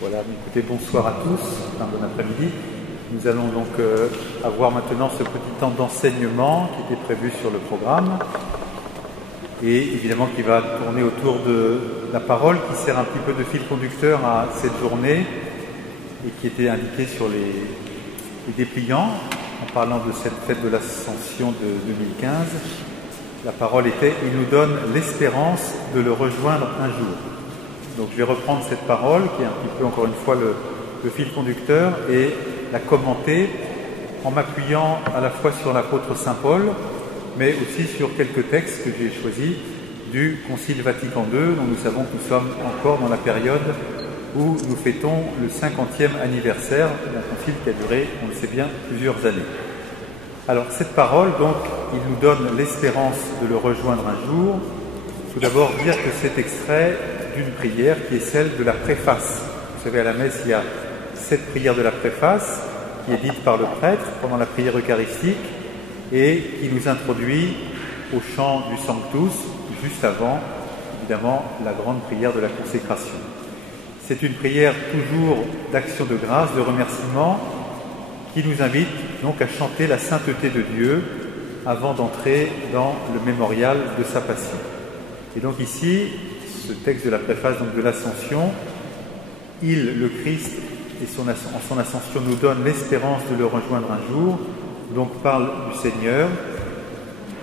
Voilà, écoutez, bonsoir à tous, bon après-midi. Nous allons donc avoir maintenant ce petit temps d'enseignement qui était prévu sur le programme et évidemment qui va tourner autour de la parole qui sert un petit peu de fil conducteur à cette journée et qui était indiquée sur les dépliants en parlant de cette fête de l'Ascension de 2015. La parole était « Il nous donne l'espérance de le rejoindre un jour ». Donc je vais reprendre cette parole qui est un petit peu encore une fois le fil conducteur et la commenter en m'appuyant à la fois sur l'apôtre Saint Paul mais aussi sur quelques textes que j'ai choisis du Concile Vatican II dont nous savons que nous sommes encore dans la période où nous fêtons le 50e anniversaire d'un concile qui a duré, on le sait bien, plusieurs années. Alors cette parole, donc, il nous donne l'espérance de le rejoindre un jour. Tout d'abord dire que c'est extrait d'une prière qui est celle de la préface. Vous savez, à la messe, il y a cette prière de la préface qui est dite par le prêtre pendant la prière eucharistique et qui nous introduit au chant du Sanctus, juste avant, évidemment, la grande prière de la consécration. C'est une prière toujours d'action de grâce, de remerciement, qui nous invite donc à chanter la sainteté de Dieu avant d'entrer dans le mémorial de sa passion. Et donc ici, ce texte de la préface donc de l'Ascension, il, le Christ, en son ascension nous donne l'espérance de le rejoindre un jour, donc parle du Seigneur,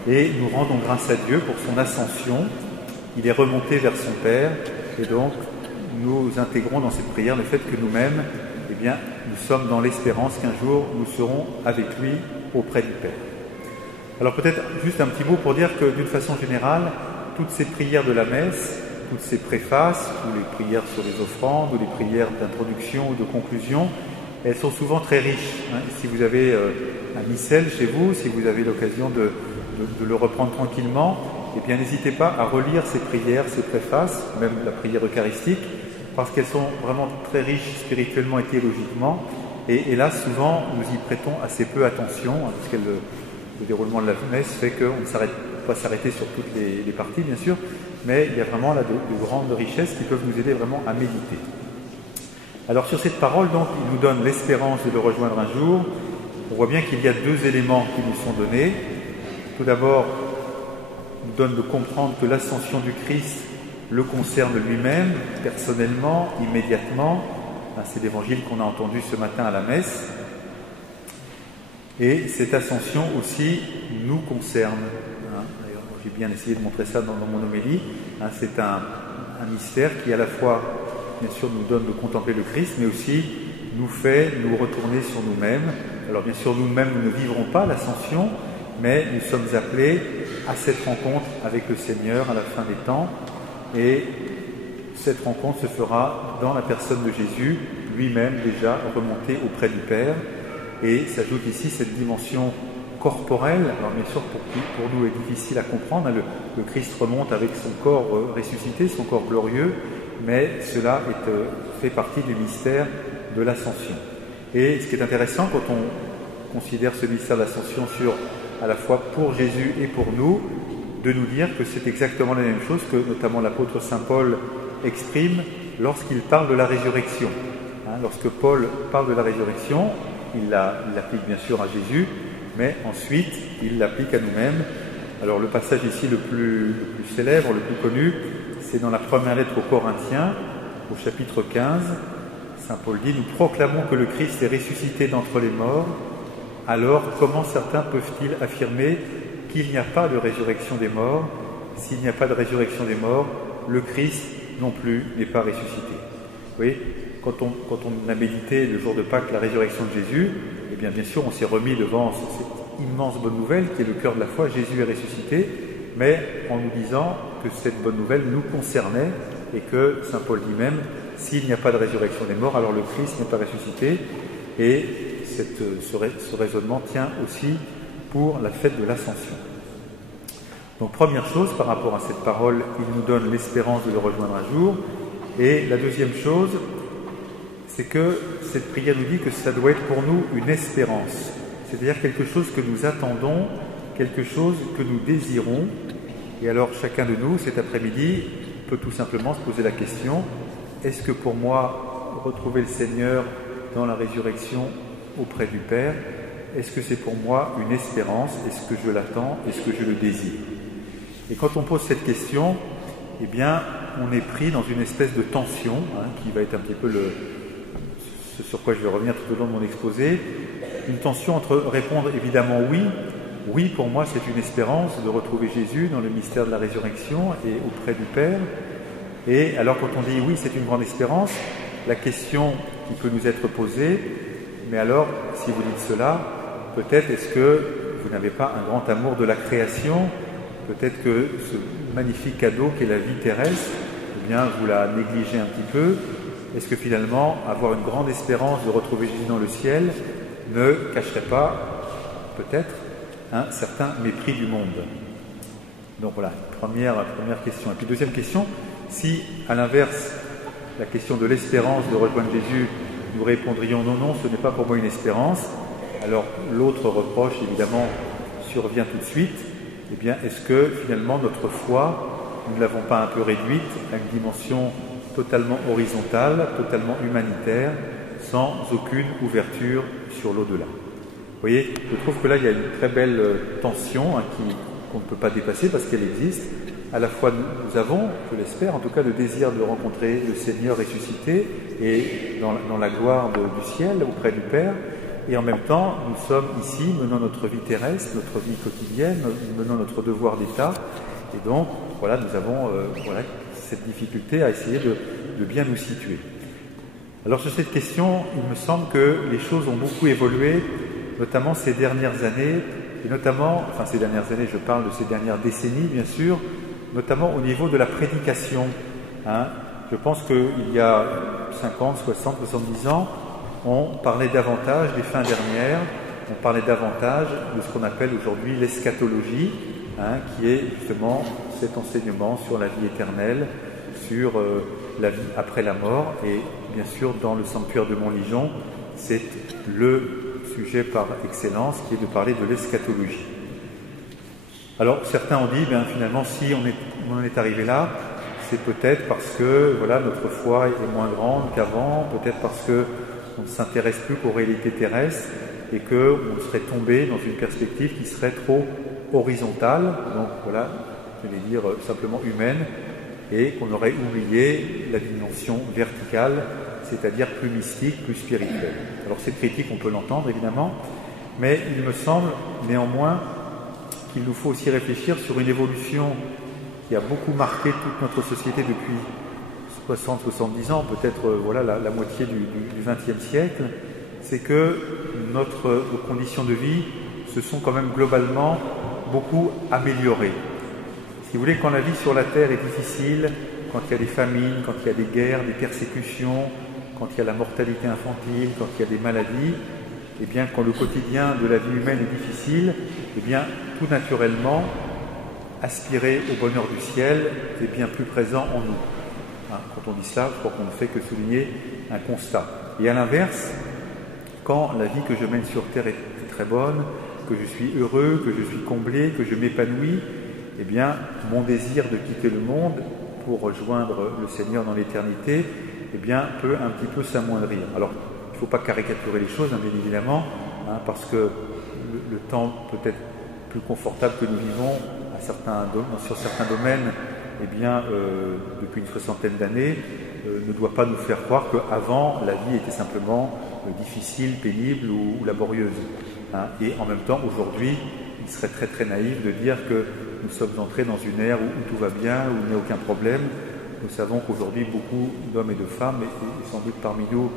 et nous rendons grâce à Dieu pour son ascension. Il est remonté vers son Père, et donc nous intégrons dans cette prière le fait que nous-mêmes, eh bien, nous sommes dans l'espérance qu'un jour nous serons avec lui auprès du Père. Alors peut-être juste un petit mot pour dire que d'une façon générale, toutes ces prières de la messe, toutes ces préfaces, ou les prières sur les offrandes, ou les prières d'introduction ou de conclusion, elles sont souvent très riches. Si vous avez un missel chez vous, si vous avez l'occasion de le reprendre tranquillement, eh bien n'hésitez pas à relire ces prières, ces préfaces, même la prière eucharistique, parce qu'elles sont vraiment très riches spirituellement et théologiquement, et là souvent nous y prêtons assez peu attention, parce que le déroulement de la messe fait qu'on ne s'arrête pas s'arrêter sur toutes les parties bien sûr, mais il y a vraiment là de grandes richesses qui peuvent nous aider vraiment à méditer. Alors sur cette parole donc, il nous donne l'espérance de le rejoindre un jour. On voit bien qu'il y a deux éléments qui nous sont donnés. Tout d'abord, il nous donne de comprendre que l'ascension du Christ le concerne lui-même, personnellement, immédiatement. C'est l'évangile qu'on a entendu ce matin à la messe. Et cette ascension aussi nous concerne. D'ailleurs, j'ai bien essayé de montrer ça dans mon homélie. C'est un mystère qui à la fois, bien sûr, nous donne de contempler le Christ, mais aussi nous fait nous retourner sur nous-mêmes. Alors bien sûr, nous-mêmes, nous ne vivrons pas l'ascension, mais nous sommes appelés à cette rencontre avec le Seigneur à la fin des temps. Et cette rencontre se fera dans la personne de Jésus, lui-même déjà remonté auprès du Père. Et s'ajoute ici cette dimension corporelle. Alors bien sûr, pour nous, est difficile à comprendre. Le Christ remonte avec son corps ressuscité, son corps glorieux, mais cela fait partie du mystère de l'Ascension. Et ce qui est intéressant quand on considère ce mystère de l'Ascension à la fois pour Jésus et pour nous, de nous dire que c'est exactement la même chose que notamment l'apôtre Saint Paul exprime lorsqu'il parle de la résurrection. Lorsque Paul parle de la résurrection, il l'applique bien sûr à Jésus, mais ensuite il l'applique à nous-mêmes. Alors le passage ici le plus célèbre, le plus connu, c'est dans la première lettre aux Corinthiens, au chapitre 15. Saint Paul dit « Nous proclamons que le Christ est ressuscité d'entre les morts. Alors comment certains peuvent-ils affirmer qu'il n'y a pas de résurrection des morts? S'il n'y a pas de résurrection des morts, le Christ non plus n'est pas ressuscité. » Vous voyez, quand on a médité le jour de Pâques la résurrection de Jésus, eh bien sûr on s'est remis devant cette immense bonne nouvelle qui est le cœur de la foi, Jésus est ressuscité, mais en nous disant que cette bonne nouvelle nous concernait et que Saint Paul dit même, s'il n'y a pas de résurrection des morts, alors le Christ n'est pas ressuscité. Et ce raisonnement tient aussi pour la fête de l'Ascension. Donc première chose par rapport à cette parole, il nous donne l'espérance de le rejoindre un jour. Et la deuxième chose, c'est que cette prière nous dit que ça doit être pour nous une espérance, c'est-à-dire quelque chose que nous attendons, quelque chose que nous désirons. Et alors chacun de nous, cet après-midi, peut tout simplement se poser la question, est-ce que pour moi retrouver le Seigneur dans la résurrection auprès du Père, est-ce que c'est pour moi une espérance? Est-ce que je l'attends? Est-ce que je le désire? Et quand on pose cette question, eh bien, on est pris dans une espèce de tension, qui va être un petit peu ce sur quoi je vais revenir tout au long de mon exposé, une tension entre répondre évidemment oui pour moi c'est une espérance de retrouver Jésus dans le mystère de la résurrection et auprès du Père. Et alors quand on dit oui c'est une grande espérance, la question qui peut nous être posée, mais alors si vous dites cela, peut-être est-ce que vous n'avez pas un grand amour de la création? Peut-être que ce magnifique cadeau qu'est la vie terrestre, eh bien vous la négligez un petit peu. Est-ce que finalement avoir une grande espérance de retrouver Jésus dans le ciel ne cacherait pas peut-être un certain mépris du monde? Donc voilà, première question. Et puis deuxième question, si à l'inverse, la question de l'espérance de rejoindre Jésus, nous répondrions non, ce n'est pas pour moi une espérance, alors l'autre reproche évidemment survient tout de suite, eh bien est-ce que finalement notre foi, nous ne l'avons pas un peu réduite à une dimension totalement horizontale, totalement humanitaire, sans aucune ouverture sur l'au-delà? Vous voyez, je trouve que là, il y a une très belle tension qu'on ne peut pas dépasser parce qu'elle existe. À la fois, nous avons, je l'espère, en tout cas, le désir de rencontrer le Seigneur ressuscité et dans la gloire du ciel, auprès du Père. Et en même temps, nous sommes ici, menant notre vie terrestre, notre vie quotidienne, menant notre devoir d'État. Et donc, voilà, nous avons cette difficulté à essayer de bien nous situer. Alors sur cette question, il me semble que les choses ont beaucoup évolué, notamment ces dernières années, et notamment, enfin ces dernières années, je parle de ces dernières décennies bien sûr, notamment au niveau de la prédication. Je pense qu'il y a 50, 60, 70 ans, on parlait davantage des fins dernières, on parlait davantage de ce qu'on appelle aujourd'hui l'eschatologie, qui est justement cet enseignement sur la vie éternelle, sur la vie après la mort. Et bien sûr, dans le sanctuaire de Montligeon, c'est le sujet par excellence qui est de parler de l'eschatologie. Alors, certains ont dit, finalement, si on en est arrivé là, c'est peut-être parce que notre foi est moins grande qu'avant, peut-être parce qu'on ne s'intéresse plus qu'aux réalités terrestres et qu'on serait tombé dans une perspective qui serait trop horizontale, donc je vais dire simplement humaine, et qu'on aurait oublié la dimension verticale, c'est-à-dire plus mystique, plus spirituelle. Alors cette critique, on peut l'entendre évidemment, mais il me semble néanmoins qu'il nous faut aussi réfléchir sur une évolution qui a beaucoup marqué toute notre société depuis 60-70 ans, peut-être la moitié du XXe siècle, c'est que nos conditions de vie se sont quand même globalement beaucoup améliorées. Si vous voulez, quand la vie sur la Terre est difficile, quand il y a des famines, quand il y a des guerres, des persécutions, quand il y a la mortalité infantile, quand il y a des maladies, eh bien, quand le quotidien de la vie humaine est difficile, eh bien, tout naturellement, aspirer au bonheur du ciel est bien plus présent en nous. Quand on dit ça, je crois qu'on ne fait que souligner un constat. Et à l'inverse, quand la vie que je mène sur Terre est très bonne, que je suis heureux, que je suis comblé, que je m'épanouis, eh bien, mon désir de quitter le monde pour rejoindre le Seigneur dans l'éternité, eh bien, peut un petit peu s'amoindrir. Alors, il ne faut pas caricaturer les choses, bien évidemment, parce que le temps peut-être plus confortable que nous vivons sur certains domaines, eh bien, depuis une soixantaine d'années, ne doit pas nous faire croire qu'avant, la vie était simplement difficile, pénible ou laborieuse. Et en même temps, aujourd'hui, il serait très très naïf de dire que nous sommes entrés dans une ère où tout va bien, où il n'y a aucun problème. Nous savons qu'aujourd'hui, beaucoup d'hommes et de femmes, et sans doute parmi nous,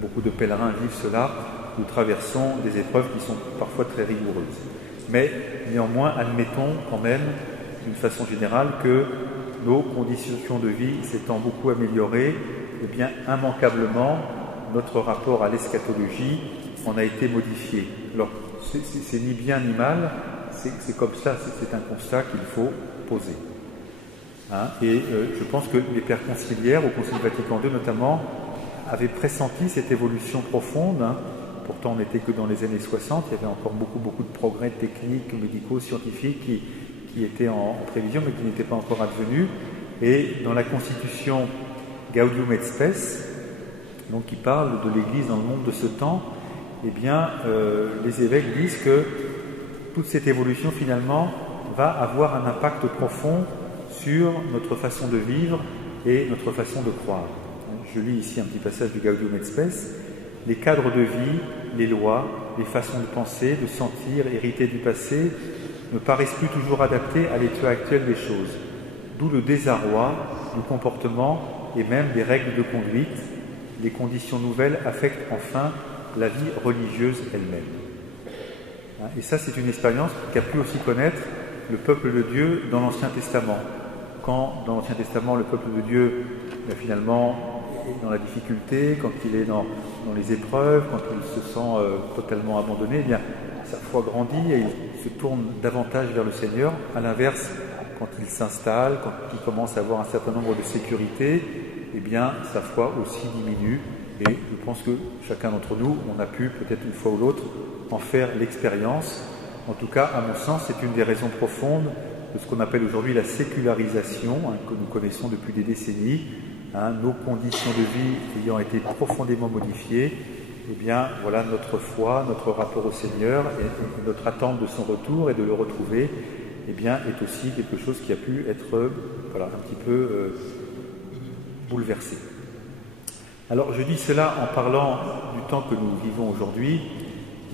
beaucoup de pèlerins vivent cela. Nous traversons des épreuves qui sont parfois très rigoureuses. Mais néanmoins, admettons quand même, d'une façon générale, que nos conditions de vie s'étant beaucoup améliorées, eh bien, immanquablement, notre rapport à l'eschatologie en a été modifié. Alors, c'est ni bien ni mal, c'est comme ça, c'est un constat qu'il faut poser. Et je pense que les pères conciliaires, au Concile Vatican II notamment, avaient pressenti cette évolution profonde. Pourtant, on n'était que dans les années 60, il y avait encore beaucoup de progrès techniques, médicaux, scientifiques qui étaient en prévision, mais qui n'étaient pas encore advenus. Et dans la Constitution Gaudium et Spes, donc qui parle de l'Église dans le monde de ce temps, eh bien, les évêques disent que toute cette évolution, finalement, va avoir un impact profond sur notre façon de vivre et notre façon de croire. Je lis ici un petit passage du Gaudium et Spes. Les cadres de vie, les lois, les façons de penser, de sentir, héritées du passé, ne paraissent plus toujours adaptés à l'état actuel des choses. D'où le désarroi du comportement et même des règles de conduite. Les conditions nouvelles affectent enfin la vie religieuse elle-même. Et ça, c'est une expérience qu'a pu aussi connaître le peuple de Dieu dans l'Ancien Testament. Quand, dans l'Ancien Testament, le peuple de Dieu, finalement, est dans la difficulté, quand il est dans les épreuves, quand il se sent totalement abandonné, eh bien, sa foi grandit et il se tourne davantage vers le Seigneur. À l'inverse, quand il s'installe, quand il commence à avoir un certain nombre de sécurités, eh bien, sa foi aussi diminue. Et je pense que chacun d'entre nous, on a pu, peut-être une fois ou l'autre, en faire l'expérience. En tout cas, à mon sens, c'est une des raisons profondes de ce qu'on appelle aujourd'hui la sécularisation, que nous connaissons depuis des décennies. Nos conditions de vie ayant été profondément modifiées, eh bien, voilà, notre foi, notre rapport au Seigneur et notre attente de son retour et de le retrouver, eh bien, est aussi quelque chose qui a pu être, voilà, un petit peu bouleversé. Alors, je dis cela en parlant du temps que nous vivons aujourd'hui,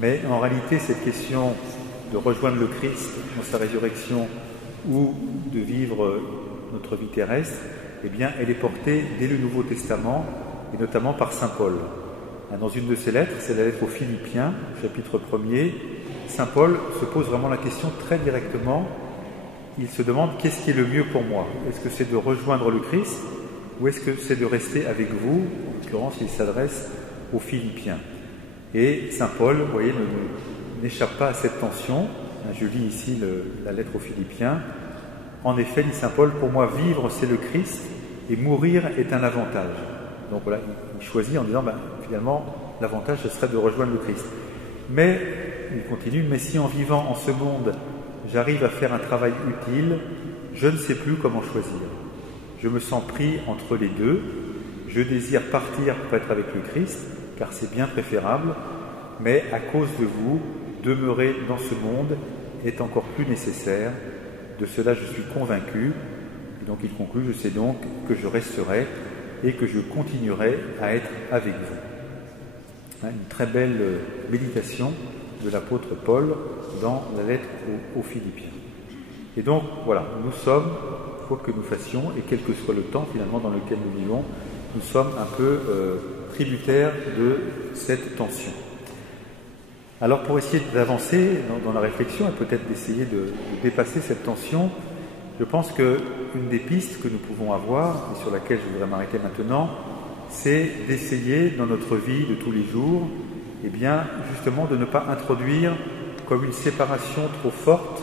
mais en réalité, cette question de rejoindre le Christ dans sa résurrection ou de vivre notre vie terrestre, eh bien, elle est portée dès le Nouveau Testament, et notamment par saint Paul. Dans une de ses lettres, c'est la lettre aux Philippiens, chapitre 1er, saint Paul se pose vraiment la question très directement. Il se demande qu'est-ce qui est le mieux pour moi? Est-ce que c'est de rejoindre le Christ ou est-ce que c'est de rester avec vous? En l'occurrence, il s'adresse aux Philippiens. Et saint Paul, vous voyez, n'échappe pas à cette tension. Je lis ici la lettre aux Philippiens. En effet, dit saint Paul, pour moi, vivre, c'est le Christ, et mourir est un avantage. Donc voilà, il choisit en disant, finalement, l'avantage, ce serait de rejoindre le Christ. Mais, il continue, mais si en vivant en ce monde, j'arrive à faire un travail utile, je ne sais plus comment choisir. Je me sens pris entre les deux. Je désire partir pour être avec le Christ, car c'est bien préférable, mais à cause de vous, demeurer dans ce monde est encore plus nécessaire. De cela, je suis convaincu. Et donc, il conclut, je sais donc que je resterai et que je continuerai à être avec vous. Une très belle méditation de l'apôtre Paul dans la lettre aux Philippiens. Et donc, voilà, nous sommes, quoi que nous fassions, et quel que soit le temps finalement dans lequel nous vivons, nous sommes un peu tributaires de cette tension. Alors, pour essayer d'avancer dans la réflexion et peut-être d'essayer de dépasser cette tension, je pense qu'une des pistes que nous pouvons avoir, et sur laquelle je voudrais m'arrêter maintenant, c'est d'essayer dans notre vie de tous les jours, eh bien, justement, de ne pas introduire comme une séparation trop forte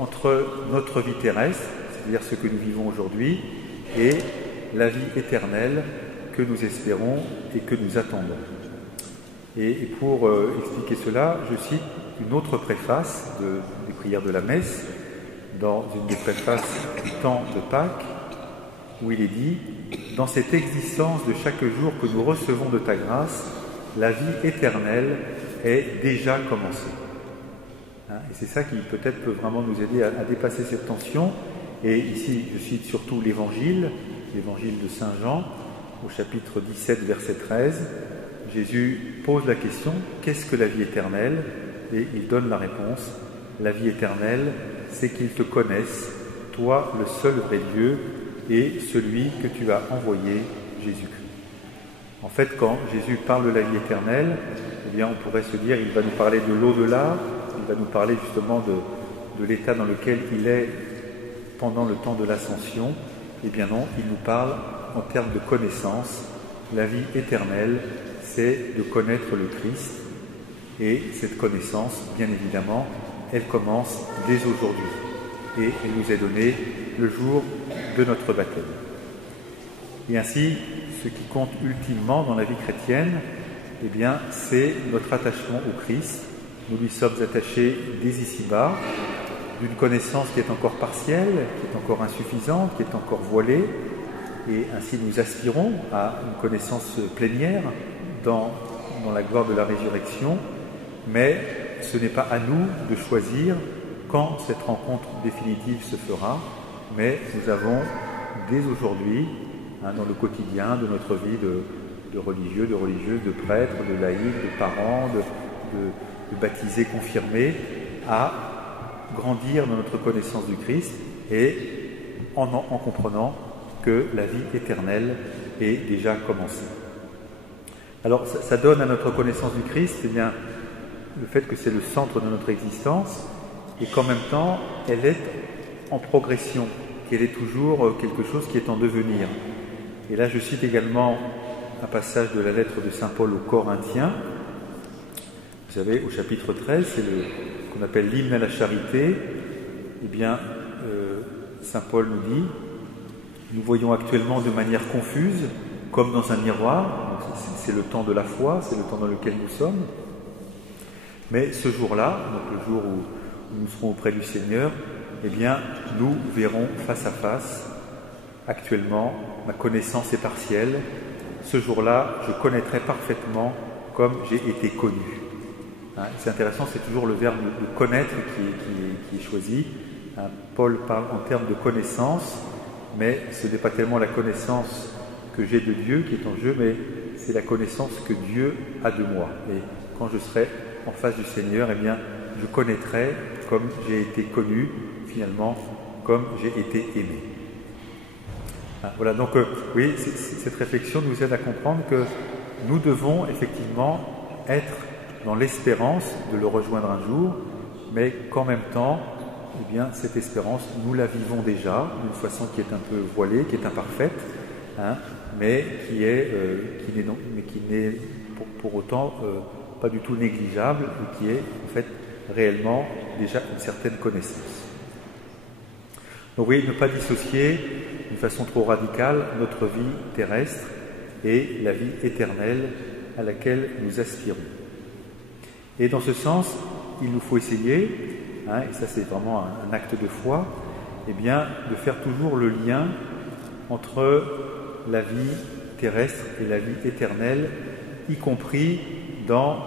entre notre vie terrestre, c'est-à-dire ce que nous vivons aujourd'hui, et la vie éternelle que nous espérons et que nous attendons. Et pour expliquer cela, je cite une autre préface des prières de la messe, dans une des préfaces du temps de Pâques, où il est dit « Dans cette existence de chaque jour que nous recevons de ta grâce, la vie éternelle est déjà commencée. » Et c'est ça qui peut-être peut vraiment nous aider à dépasser cette tension. Et ici, je cite surtout l'évangile de Saint Jean, au chapitre 17, verset 13. Jésus pose la question « Qu'est-ce que la vie éternelle ?» Et il donne la réponse « La vie éternelle, c'est qu'ils te connaissent, toi le seul vrai Dieu, et celui que tu as envoyé, Jésus-Christ. » En fait, quand Jésus parle de la vie éternelle, eh bien, on pourrait se dire il va nous parler de l'au-delà, il va nous parler justement de l'état dans lequel il est pendant le temps de l'ascension. Eh bien non, il nous parle en termes de connaissance. La vie éternelle, c'est de connaître le Christ. Et cette connaissance, bien évidemment, elle commence dès aujourd'hui. Et elle nous est donnée le jour de notre baptême. Et ainsi, ce qui compte ultimement dans la vie chrétienne, eh bien, c'est notre attachement au Christ. Nous lui sommes attachés dès ici-bas, d'une connaissance qui est encore partielle, qui est encore insuffisante, qui est encore voilée, et ainsi nous aspirons à une connaissance plénière dans la gloire de la résurrection, mais ce n'est pas à nous de choisir quand cette rencontre définitive se fera, mais nous avons dès aujourd'hui, dans le quotidien de notre vie de religieux, de religieuses, de prêtres, de laïcs, de parents, de baptisés confirmés, à grandir dans notre connaissance du Christ et en comprenant que la vie éternelle est déjà commencée. Alors ça donne à notre connaissance du Christ bien, le fait que c'est le centre de notre existence et qu'en même temps elle est en progression, qu'elle est toujours quelque chose qui est en devenir. Et là je cite également un passage de la lettre de Saint Paul aux Corinthiens. Vous savez, au chapitre 13, c'est qu'on appelle l'hymne à la charité. Eh bien, Saint Paul nous dit « Nous voyons actuellement de manière confuse, comme dans un miroir. » C'est le temps de la foi, c'est le temps dans lequel nous sommes. Mais ce jour-là, donc le jour où nous serons auprès du Seigneur, eh bien, nous verrons face à face. Actuellement, ma connaissance est partielle. Ce jour-là, je connaîtrai parfaitement comme j'ai été connu. C'est intéressant, c'est toujours le verbe de connaître qui est choisi. Paul parle en termes de connaissance, mais ce n'est pas tellement la connaissance que j'ai de Dieu qui est en jeu, mais c'est la connaissance que Dieu a de moi. Et quand je serai en face du Seigneur, eh bien, je connaîtrai comme j'ai été connu, finalement, comme j'ai été aimé. Voilà, donc oui, cette réflexion nous aide à comprendre que nous devons effectivement être dans l'espérance de le rejoindre un jour, mais qu'en même temps, eh bien, cette espérance, nous la vivons déjà d'une façon qui est un peu voilée, qui est imparfaite, mais qui n'est pour autant pas du tout négligeable et qui est en fait réellement déjà une certaine connaissance. Donc oui, ne pas dissocier d'une façon trop radicale notre vie terrestre et la vie éternelle à laquelle nous aspirons. Et dans ce sens, il nous faut essayer, et ça c'est vraiment un acte de foi, eh bien, de faire toujours le lien entre la vie terrestre et la vie éternelle, y compris dans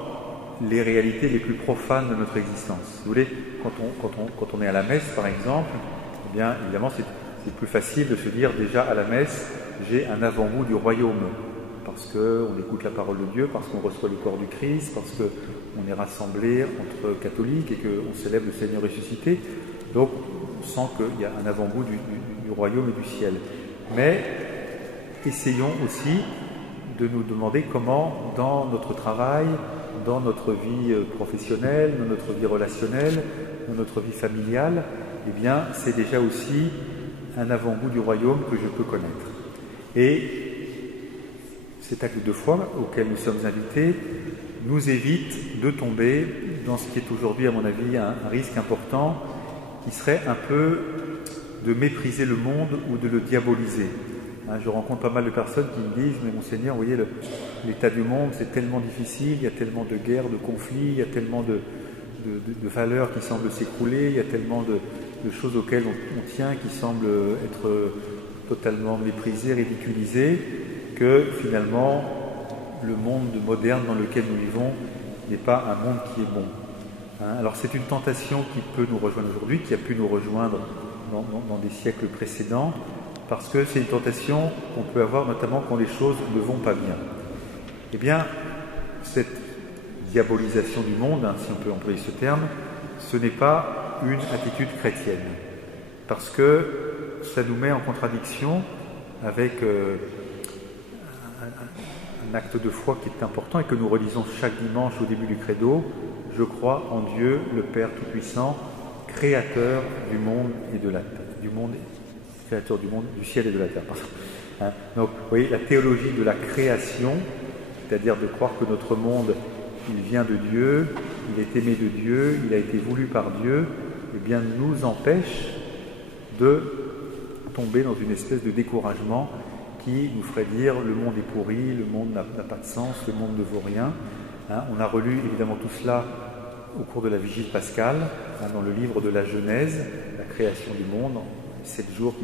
les réalités les plus profanes de notre existence. Vous voyez, quand on est à la messe, par exemple, eh bien, évidemment, c'est plus facile de se dire déjà à la messe, j'ai un avant-goût du royaume, parce qu'on écoute la parole de Dieu, parce qu'on reçoit le corps du Christ, parce qu'on est rassemblés entre catholiques et qu'on célèbre le Seigneur ressuscité. Donc, on sent qu'il y a un avant-goût du royaume et du ciel. Mais essayons aussi de nous demander comment, dans notre travail, dans notre vie professionnelle, dans notre vie relationnelle, dans notre vie familiale, eh bien, c'est déjà aussi un avant-goût du royaume que je peux connaître. Et cet acte de foi auquel nous sommes invités nous évite de tomber dans ce qui est aujourd'hui, à mon avis, un risque important, qui serait un peu de mépriser le monde ou de le diaboliser. Je rencontre pas mal de personnes qui me disent « Mais Monseigneur, vous voyez, l'état du monde, c'est tellement difficile, il y a tellement de guerres, de conflits, il y a tellement de valeurs qui semblent s'écrouler, il y a tellement de choses auxquelles on tient qui semblent être totalement méprisées, ridiculisées, que finalement, le monde moderne dans lequel nous vivons n'est pas un monde qui est bon. » Alors c'est une tentation qui peut nous rejoindre aujourd'hui, qui a pu nous rejoindre dans des siècles précédents, parce que c'est une tentation qu'on peut avoir notamment quand les choses ne vont pas bien. Eh bien, cette diabolisation du monde, si on peut employer ce terme, ce n'est pas une attitude chrétienne, parce que ça nous met en contradiction avec un acte de foi qui est important et que nous relisons chaque dimanche au début du credo. Je crois en Dieu, le Père Tout-Puissant, créateur du monde et de la terre, créateur du monde, du ciel et de la terre. Donc, vous voyez, la théologie de la création, c'est-à-dire de croire que notre monde, il vient de Dieu, il est aimé de Dieu, il a été voulu par Dieu, eh bien, nous empêche de tomber dans une espèce de découragement qui nous ferait dire le monde est pourri, le monde n'a pas de sens, le monde ne vaut rien. On a relu évidemment tout cela au cours de la Vigile pascale, dans le livre de la Genèse, la création du monde, 7 jours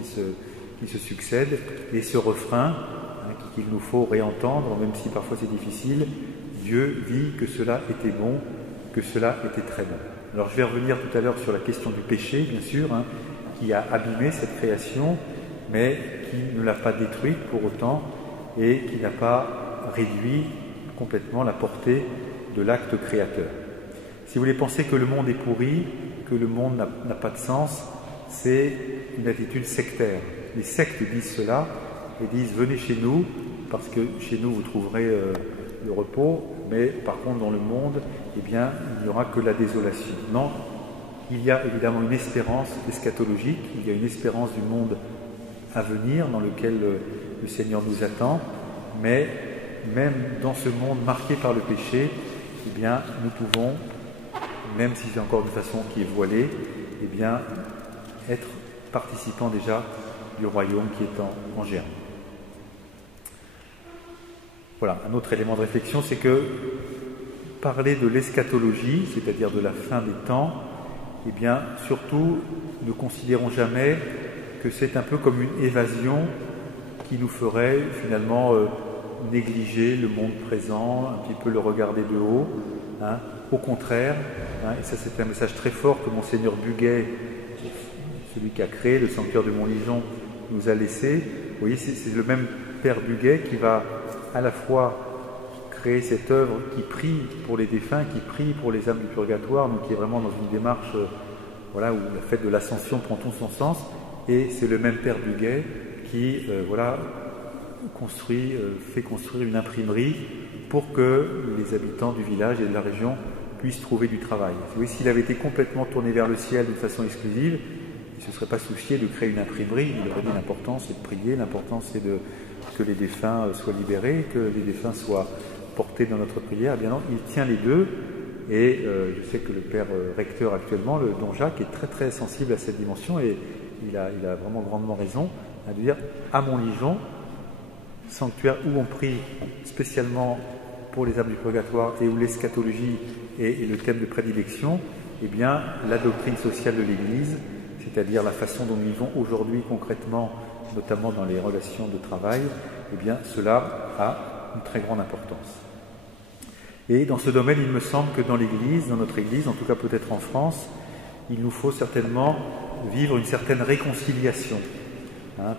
qui se succèdent, et ce refrain, qu'il nous faut réentendre, même si parfois c'est difficile. Dieu dit que cela était bon, que cela était très bon. Alors je vais revenir tout à l'heure sur la question du péché, bien sûr, qui a abîmé cette création, mais qui ne l'a pas détruite pour autant et qui n'a pas réduit complètement la portée de l'acte créateur. Si vous voulez penser que le monde est pourri, que le monde n'a pas de sens, c'est une attitude sectaire. Les sectes disent cela et disent « venez chez nous, parce que chez nous vous trouverez le repos, mais par contre dans le monde, eh bien, il n'y aura que la désolation. » Non, il y a évidemment une espérance eschatologique, il y a une espérance du monde à venir dans lequel le Seigneur nous attend, mais même dans ce monde marqué par le péché, eh bien, nous pouvons, même si c'est encore d'une façon qui est voilée, eh bien, être participants déjà du royaume qui est en germe. Voilà, un autre élément de réflexion, c'est que parler de l'eschatologie, c'est-à-dire de la fin des temps, eh bien, surtout, ne considérons jamais que c'est un peu comme une évasion qui nous ferait finalement négliger le monde présent, un petit peu le regarder de haut. Au contraire, et ça c'est un message très fort que Monseigneur Buguet, celui qui a créé le sanctuaire de Montligeon, nous a laissé. Vous voyez, c'est le même Père Buguet qui va à la fois créer cette œuvre qui prie pour les défunts, qui prie pour les âmes du purgatoire, donc qui est vraiment dans une démarche voilà, où la fête de l'Ascension prend tout son sens, et c'est le même Père Buguet qui voilà, fait construire une imprimerie pour que les habitants du village et de la région puissent trouver du travail. Vous voyez, s'il avait été complètement tourné vers le ciel d'une façon exclusive, il ne se serait pas soucié de créer une imprimerie, il aurait dit l'important c'est de prier, l'important c'est que les défunts soient libérés, que les défunts soient portés dans notre prière. Eh bien non, il tient les deux, et je sais que le père recteur actuellement, le don Jacques, est très très sensible à cette dimension, et il a vraiment grandement raison à dire à Montligeon, sanctuaire où on prie spécialement pour les âmes du purgatoire et où l'eschatologie est le thème de prédilection, eh bien la doctrine sociale de l'Église, c'est-à-dire la façon dont nous vivons aujourd'hui concrètement, notamment dans les relations de travail, eh bien cela a une très grande importance. Et dans ce domaine, il me semble que dans l'Église, dans notre Église, en tout cas peut-être en France, il nous faut certainement vivre une certaine réconciliation.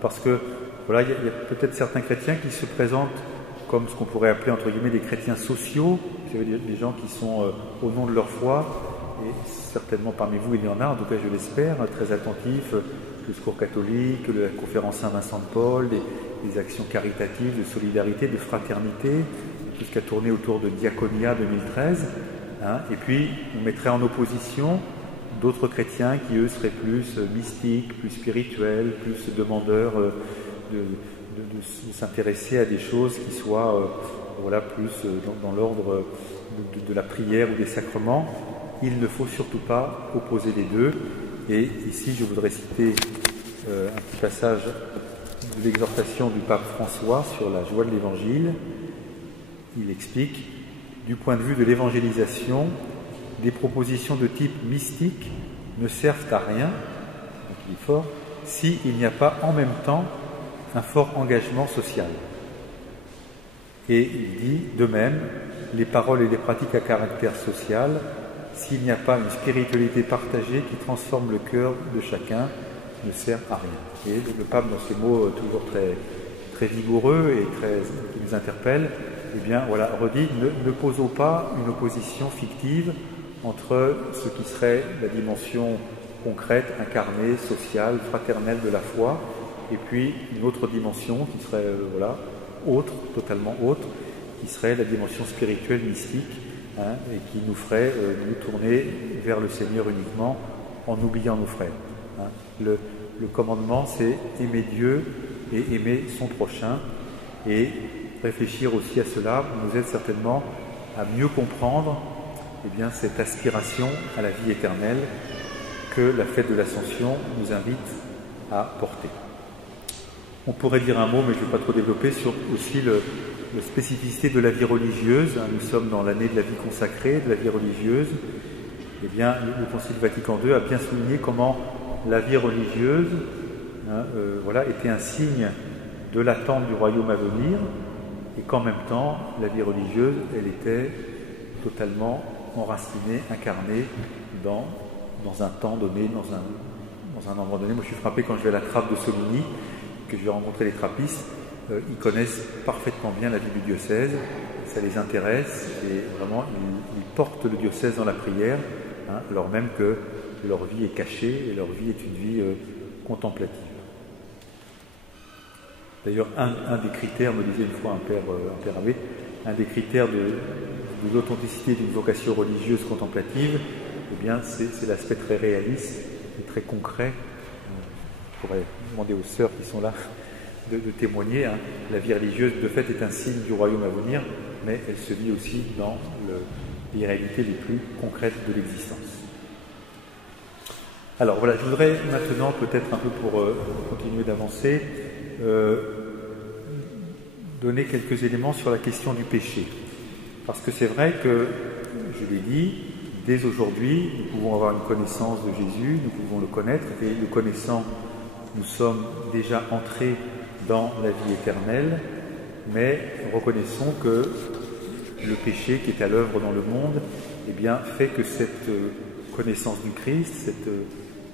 Parce que voilà, il y a peut-être certains chrétiens qui se présentent comme ce qu'on pourrait appeler entre guillemets des chrétiens sociaux, c'est-à-dire des gens qui sont au nom de leur foi, et certainement parmi vous il y en a, en tout cas je l'espère, très attentifs au secours catholique, la conférence Saint-Vincent de Paul, des actions caritatives, de solidarité, de fraternité, tout ce qui a tourné autour de Diaconia 2013, et puis on mettrait en opposition d'autres chrétiens qui eux seraient plus mystiques, plus spirituels, plus demandeurs de s'intéresser à des choses qui soient voilà, plus dans l'ordre de la prière ou des sacrements. Il ne faut surtout pas opposer les deux. Et ici, je voudrais citer un petit passage de l'exhortation du pape François sur la joie de l'Évangile. Il explique, du point de vue de l'évangélisation, des propositions de type mystique ne servent à rien, donc il est fort, s'il n'y a pas en même temps un fort engagement social. Et il dit, de même, les paroles et les pratiques à caractère social, s'il n'y a pas une spiritualité partagée qui transforme le cœur de chacun, ne sert à rien. Et le pape, dans ses mots toujours très, très vigoureux et qui nous interpellent, eh bien, voilà, redit, ne posons pas une opposition fictive entre ce qui serait la dimension concrète, incarnée, sociale, fraternelle de la foi, et puis une autre dimension qui serait voilà, autre, totalement autre, qui serait la dimension spirituelle, mystique, et qui nous ferait nous tourner vers le Seigneur uniquement en oubliant nos frères. Le commandement, c'est aimer Dieu et aimer son prochain, et réfléchir aussi à cela nous aide certainement à mieux comprendre eh bien, cette aspiration à la vie éternelle que la fête de l'Ascension nous invite à porter. On pourrait dire un mot, mais je ne vais pas trop développer, sur aussi la spécificité de la vie religieuse. Nous sommes dans l'année de la vie consacrée, de la vie religieuse. Eh bien, le Concile Vatican II a bien souligné comment la vie religieuse voilà, était un signe de l'attente du royaume à venir, et qu'en même temps, la vie religieuse, elle était totalement enracinée, incarnée dans un temps donné, dans un endroit donné. Moi, je suis frappé quand je vais à la trappe de Soligny, que je vais rencontrer les trappistes, ils connaissent parfaitement bien la vie du diocèse, ça les intéresse, et vraiment, ils portent le diocèse dans la prière, alors même que leur vie est cachée, et leur vie est une vie contemplative. D'ailleurs, un des critères, me disait une fois un père abbé, un des critères de l'authenticité d'une vocation religieuse contemplative, eh bien, c'est l'aspect très réaliste et très concret. Je pourrais demander aux sœurs qui sont là de témoigner. La vie religieuse, de fait, est un signe du royaume à venir, mais elle se vit aussi dans les réalités les plus concrètes de l'existence. Alors voilà, je voudrais maintenant, peut-être un peu pour continuer d'avancer, donner quelques éléments sur la question du péché. Parce que c'est vrai que, je l'ai dit, dès aujourd'hui, nous pouvons avoir une connaissance de Jésus, nous pouvons le connaître, et le connaissant, nous sommes déjà entrés dans la vie éternelle, mais reconnaissons que le péché qui est à l'œuvre dans le monde, eh bien, fait que cette connaissance du Christ,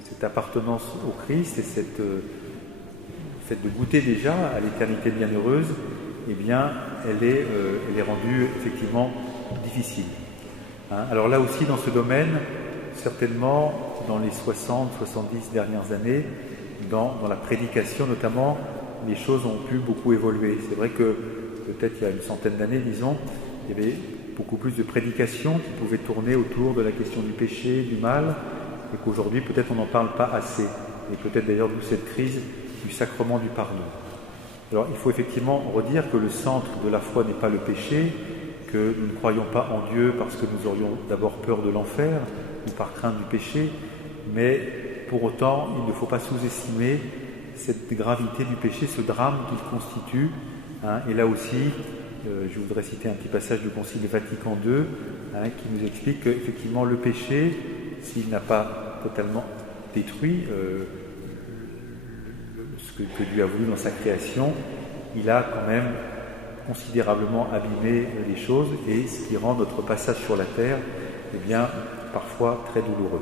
cette appartenance au Christ et cette fait de goûter déjà à l'éternité bienheureuse, eh bien, elle est rendue effectivement difficile. Alors là aussi, dans ce domaine, certainement, dans les 70 dernières années, dans la prédication notamment, les choses ont pu beaucoup évoluer. C'est vrai que peut-être il y a une centaine d'années, disons, il y avait beaucoup plus de prédications qui pouvaient tourner autour de la question du péché, du mal, et qu'aujourd'hui, peut-être on n'en parle pas assez. Et peut-être d'ailleurs d'où cette crise du sacrement du pardon. Alors il faut effectivement redire que le centre de la foi n'est pas le péché, que nous ne croyons pas en Dieu parce que nous aurions d'abord peur de l'enfer ou par crainte du péché, mais pour autant il ne faut pas sous-estimer cette gravité du péché, ce drame qu'il constitue. Et là aussi, je voudrais citer un petit passage du Concile Vatican II qui nous explique qu'effectivement le péché, s'il n'a pas totalement détruit ce que Dieu a voulu dans sa création, il a quand même considérablement abîmé les choses, et ce qui rend notre passage sur la terre, eh bien, parfois très douloureux.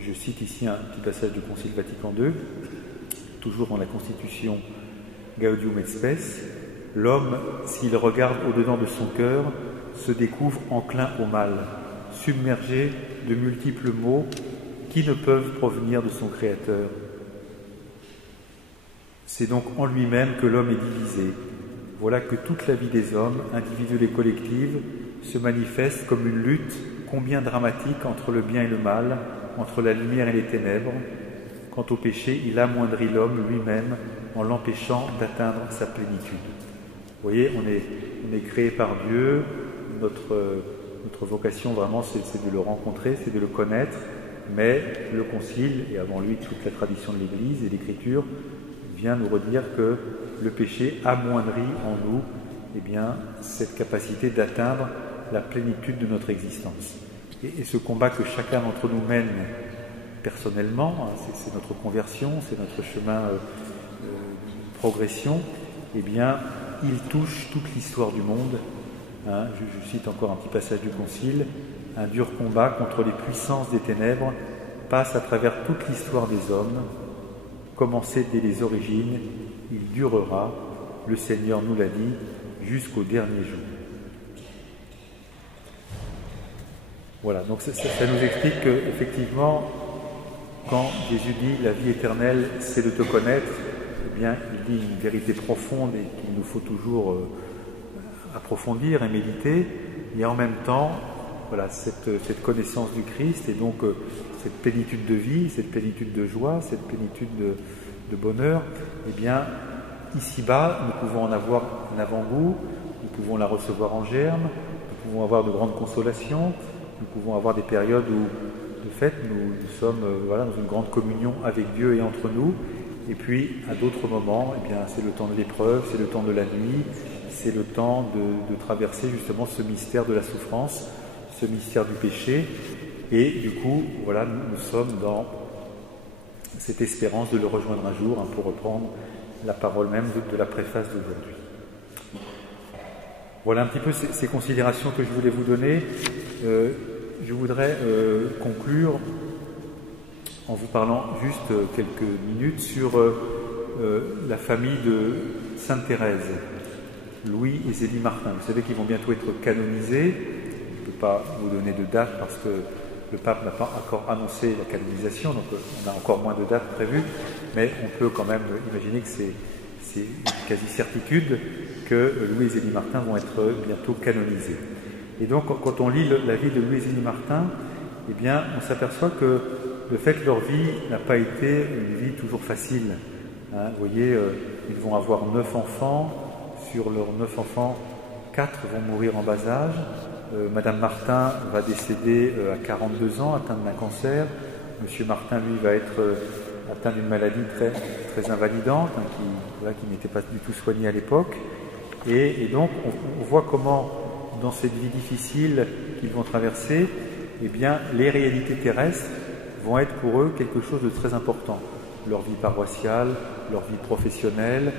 Je cite ici un petit passage du Concile Vatican II, toujours dans la Constitution Gaudium et Spes. L'homme, s'il regarde au-dedans de son cœur, se découvre enclin au mal, submergé de multiples maux qui ne peuvent provenir de son Créateur. C'est donc en lui-même que l'homme est divisé. Voilà que toute la vie des hommes, individuelle et collective, se manifeste comme une lutte combien dramatique entre le bien et le mal, entre la lumière et les ténèbres. Quant au péché, il amoindrit l'homme lui-même en l'empêchant d'atteindre sa plénitude. Vous voyez, on est créé par Dieu, notre vocation vraiment c'est de le rencontrer, c'est de le connaître, mais le Concile, et avant lui toute la tradition de l'Église et l'Écriture, vient nous redire que le péché amoindrit en nous cette capacité d'atteindre la plénitude de notre existence. Et ce combat que chacun d'entre nous mène personnellement, c'est notre conversion, c'est notre chemin de progression, eh bien, il touche toute l'histoire du monde. Je cite encore un petit passage du Concile. Un dur combat contre les puissances des ténèbres passe à travers toute l'histoire des hommes. Commencé dès les origines, il durera, le Seigneur nous l'a dit, jusqu'au dernier jour. Voilà, donc ça nous explique qu'effectivement, quand Jésus dit « la vie éternelle, c'est de te connaître », eh bien, il dit une vérité profonde et qu'il nous faut toujours approfondir et méditer, et en même temps, voilà, cette connaissance du Christ et donc cette plénitude de vie, cette plénitude de joie, cette plénitude de bonheur, eh bien, ici-bas, nous pouvons en avoir un avant-goût, nous pouvons la recevoir en germe, nous pouvons avoir de grandes consolations, nous pouvons avoir des périodes où, de fait, nous sommes dans une grande communion avec Dieu et entre nous, et puis, à d'autres moments, eh bien, c'est le temps de l'épreuve, c'est le temps de la nuit, c'est le temps de traverser justement ce mystère de la souffrance, ce mystère du péché, et du coup, voilà, nous sommes dans cette espérance de le rejoindre un jour, pour reprendre la parole même de la préface d'aujourd'hui. Voilà un petit peu ces considérations que je voulais vous donner. Je voudrais conclure en vous parlant juste quelques minutes sur la famille de Sainte Thérèse, Louis et Zélie Martin. Vous savez qu'ils vont bientôt être canonisés. Je ne peux pas vous donner de date parce que le pape n'a pas encore annoncé la canonisation, donc on a encore moins de dates prévues, mais on peut quand même imaginer que c'est une quasi-certitude que Louis et Zélie Martin vont être bientôt canonisés. Et donc, quand on lit la vie de Louis et Zélie Martin, eh bien, on s'aperçoit que le fait que leur vie n'a pas été une vie toujours facile. Hein, vous voyez, ils vont avoir 9 enfants. Sur leurs 9 enfants, 4 vont mourir en bas âge. Madame Martin va décéder à 42 ans, atteinte d'un cancer. Monsieur Martin, lui, va être atteint d'une maladie très, très invalidante, hein, qui n'était pas du tout soignée à l'époque. Et donc, on voit comment, dans cette vie difficile qu'ils vont traverser, eh bien, les réalités terrestres vont être pour eux quelque chose de très important. Leur vie paroissiale, leur vie professionnelle,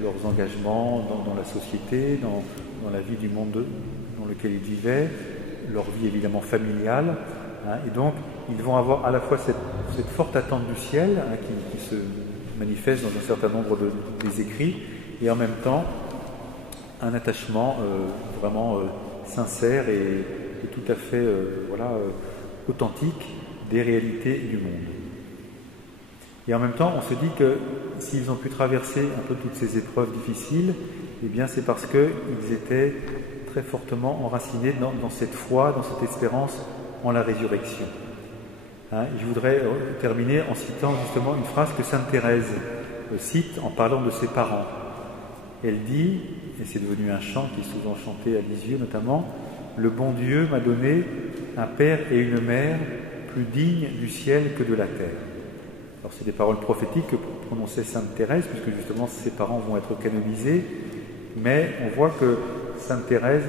leurs engagements dans la société, dans la vie du monde dans lequel ils vivaient, leur vie évidemment familiale. Hein, et donc, ils vont avoir à la fois cette forte attente du ciel, hein, qui se manifeste dans un certain nombre des écrits, et en même temps, un attachement vraiment sincère et tout à fait authentique des réalités du monde. Et en même temps, on se dit que s'ils ont pu traverser un peu toutes ces épreuves difficiles, eh bien c'est parce qu'ils étaient très fortement enracinés dans cette foi, dans cette espérance en la résurrection. Hein, je voudrais terminer en citant justement une phrase que Sainte Thérèse cite en parlant de ses parents. Elle dit, et c'est devenu un chant qui est souvent chanté à Lisieux notamment, « Le bon Dieu m'a donné un père et une mère plus dignes du ciel que de la terre. » Alors c'est des paroles prophétiques que prononçait Sainte Thérèse, puisque justement ses parents vont être canonisés, mais on voit que Sainte Thérèse,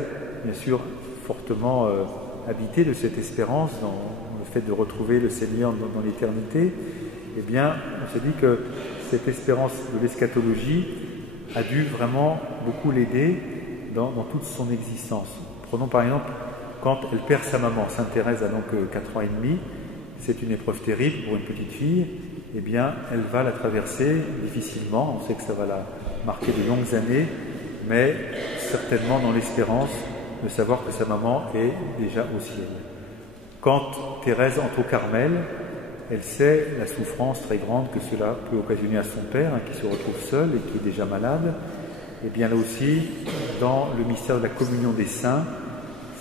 bien sûr, fortement habitée de cette espérance dans le fait de retrouver le Seigneur dans l'éternité, eh bien, on se dit que cette espérance de l'eschatologie a dû vraiment beaucoup l'aider dans toute son existence. Prenons par exemple, quand elle perd sa maman, Sainte Thérèse a donc 4 ans et demi, c'est une épreuve terrible pour une petite fille, eh bien, elle va la traverser difficilement. On sait que ça va la marquer de longues années, mais certainement dans l'espérance de savoir que sa maman est déjà au ciel. Quand Thérèse entre au Carmel, elle sait la souffrance très grande que cela peut occasionner à son père, hein, qui se retrouve seul et qui est déjà malade. Et bien là aussi, dans le mystère de la communion des saints,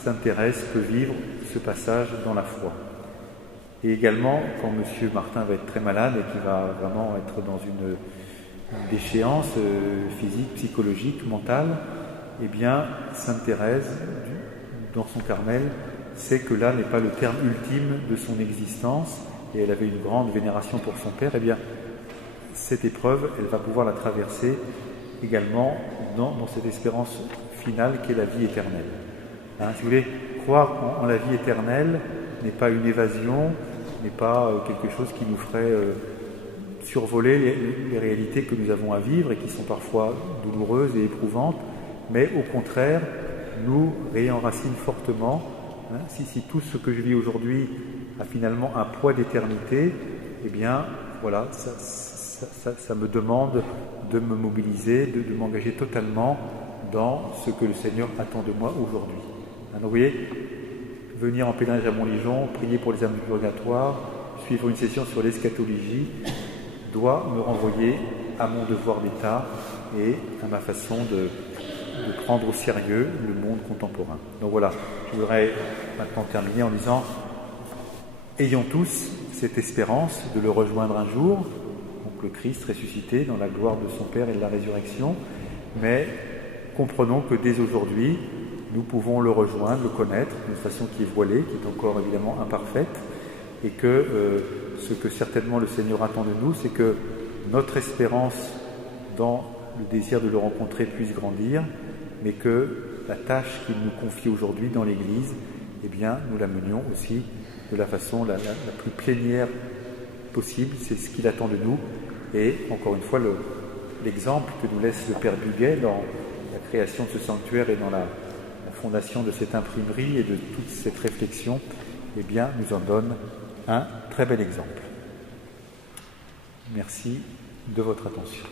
Sainte Thérèse peut vivre ce passage dans la foi. Et également, quand M. Martin va être très malade et qu'il va vraiment être dans une déchéance physique, psychologique, mentale, eh bien, Sainte Thérèse, dans son Carmel, sait que là n'est pas le terme ultime de son existence, et elle avait une grande vénération pour son père. Eh bien, cette épreuve, elle va pouvoir la traverser également dans cette espérance finale qu'est la vie éternelle. Hein, si vous voulez, croire en la vie éternelle n'est pas une évasion, n'est pas quelque chose qui nous ferait survoler les réalités que nous avons à vivre et qui sont parfois douloureuses et éprouvantes, mais au contraire, nous réenracine fortement. Hein, si tout ce que je vis aujourd'hui a finalement un poids d'éternité, eh bien, voilà, ça me demande de me mobiliser, de m'engager totalement dans ce que le Seigneur attend de moi aujourd'hui. Hein, donc, vous voyez, venir en pèlerinage à Montligeon, prier pour les âmes du purgatoire, suivre une session sur l'eschatologie, doit me renvoyer à mon devoir d'État et à ma façon de prendre au sérieux le monde contemporain. Donc voilà, je voudrais maintenant terminer en disant, ayons tous cette espérance de le rejoindre un jour, donc le Christ ressuscité dans la gloire de son Père et de la résurrection, mais comprenons que dès aujourd'hui, nous pouvons le rejoindre, le connaître d'une façon qui est voilée, qui est encore évidemment imparfaite, et que ce que certainement le Seigneur attend de nous, c'est que notre espérance dans le désir de le rencontrer puisse grandir, mais que la tâche qu'il nous confie aujourd'hui dans l'Église, eh bien, nous la menions aussi de la façon la plus plénière possible. C'est ce qu'il attend de nous, et encore une fois, l'exemple que nous laisse le Père Buguet dans la création de ce sanctuaire et dans la fondation de cette imprimerie et de toute cette réflexion, eh bien, nous en donne un très bel exemple. Merci de votre attention.